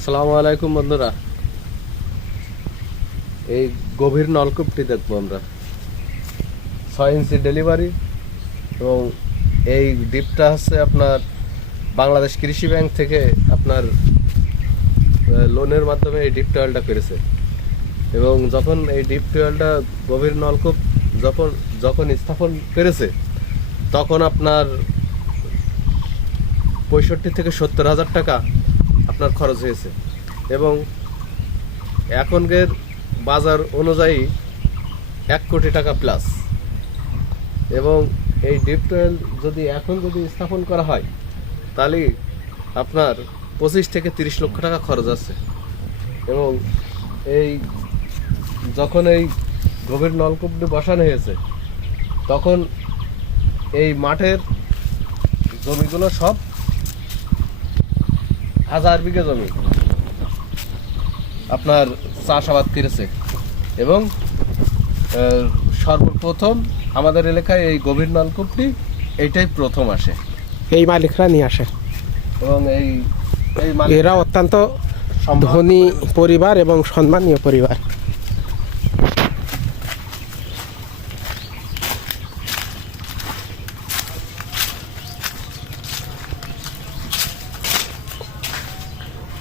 আসসালামু আলাইকুম বন্ধুরা। এই গভীর নলকূপটি দেখব আমরা। ছয় ইঞ্চি ডেলিভারি এবং এই ডিপটা হচ্ছে আপনার বাংলাদেশ কৃষি ব্যাংক থেকে আপনার লোনের মাধ্যমে এই ডিপ টিউবওয়েলটা করেছে। এবং যখন এই ডিপ টিউবওয়েলটা গভীর নলকূপ যখন যখন স্থাপন করেছে, তখন আপনার পঁয়ষট্টি থেকে সত্তর হাজার টাকা আপনার খরচ হয়েছে। এবং এখনকার বাজার অনুযায়ী এক কোটি টাকা প্লাস এবং এই ডিপ টোয়েল যদি এখন যদি স্থাপন করা হয়, তাহলে আপনার পঁচিশ থেকে তিরিশ লক্ষ টাকা খরচ আছে। এবং এই যখন এই গভীর নলকূপটি বসানো হয়েছে, তখন এই মাঠের জমিগুলো সব হাজার বিঘা জমি। আপনার চাষাবাদ করেছে। এবং সর্বপ্রথম আমাদের এলাকায় এই গভীর নলকূপটি এইটাই প্রথম আসে। এই মালিকরা নিয়ে আসে। এবং এই এরা অত্যন্ত ধনী পরিবার এবং সম্মানীয় পরিবার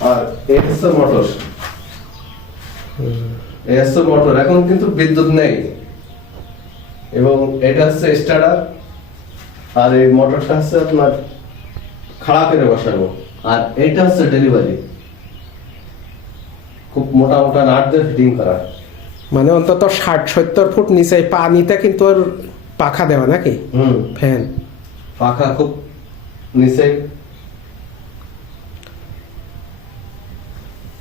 আর এই হচ্ছে মোটর। এই হচ্ছে মোটর এখন কিন্তু বিদ্যুৎ নেই। এবং এটা হচ্ছে স্টার্টার আর এই মোটরটা হচ্ছে আপনার খাড়া করে বসানো। আর এইটা হচ্ছে ডেলিভারি। খুব মোটা মোটা নাট দিয়ে ফিটিং করা। মানে অন্তত ষাট সত্তর ফুট নিচে পানিতে কিন্তু ওর পাখা দেওয়া নাকি? হুম। ফ্যান। পাখা খুব নিচে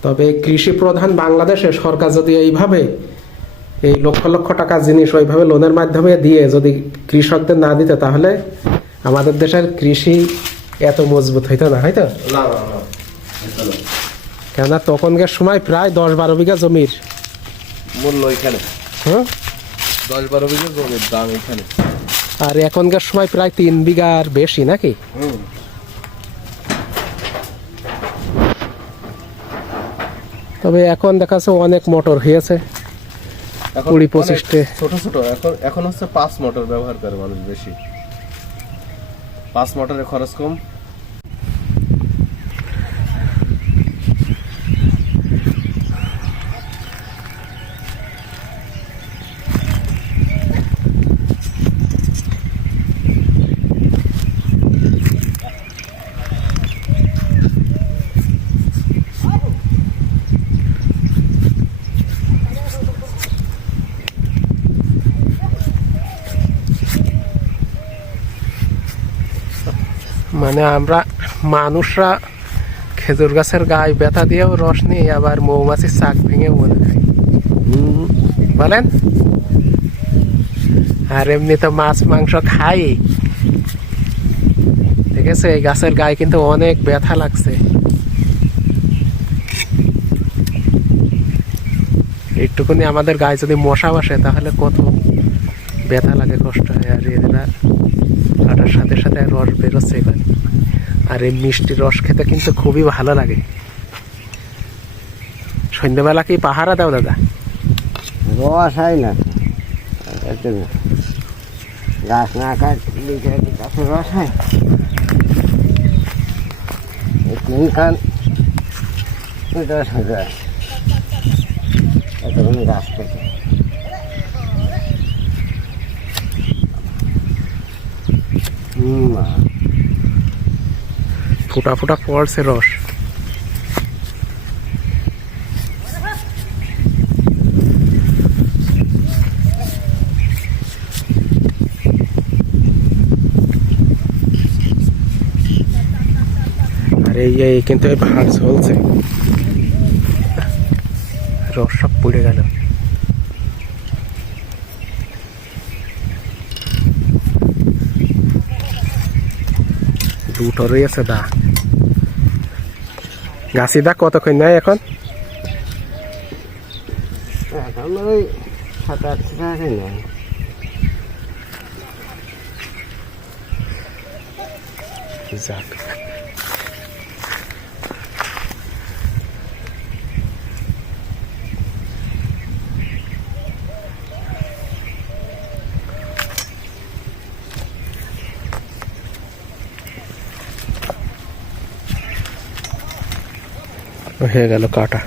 তবে কৃষি প্রধান বাংলাদেশে সরকার যদি এইভাবে এই লক্ষ লক্ষ টাকা জিনিস ওইভাবে লোনের মাধ্যমে দিয়ে যদি কৃষকদের না দিতে তাহলে আমাদের দেশের কৃষি এত মজবুত হইতো না হয়তো? কেননা তখনকার সময় প্রায় দশ বারো বিঘা জমির। মূল্য এখানে। হ্যাঁ? দশ বারো বিঘা জমির দাম এখানে। আর এখনকার সময় প্রায় তিন বিঘার বেশি নাকি? হুম। তবে এখন দেখা যাচ্ছে অনেক মোটর হয়েছে। কুড়ি পঁচিশটে। ছোট ছোট। এখন এখন হচ্ছে পাঁচ মোটর ব্যবহার করে মানুষ বেশি। পাঁচ মোটরের খরচ কম। মানে আমরা মানুষরা খেজুর গাছের গায়ে ব্যথা দিয়েও রস নিয়ে আবার মৌমাছির চাক ভেঙে মনে খাই বলেন? আর এমনি তো মাছ, মাংস খাই। ঠিক আছে এই গাছের গায়ে কিন্তু অনেক ব্যথা লাগছে। একটুকুনি আমাদের গায়ে যদি মশা বসে, তাহলে কত ব্যথা লাগে, কষ্ট হয়। আর এরা কাটার সাথে সাথে রস বেরোচ্ছে এবার। আর এই মিষ্টি রস খেতে কিন্তু খুবই ভালো লাগে। সন্ধ্যেবেলা কি পাহারা দাও, দাদা? রস হয় না। গাছ না কাটলে কি গাছের রস হয়। রস হয়। গাছ থেকে। ফুটা ফুটা পড়ছে রস। আর এই কিন্তু এই ভাড় চলছে রস সব পুড়ে গেল। দুটো রয়েছে দা। গাছি দা কতক্ষণ নেয় এখন? যাক। হয়ে গেল কাটা।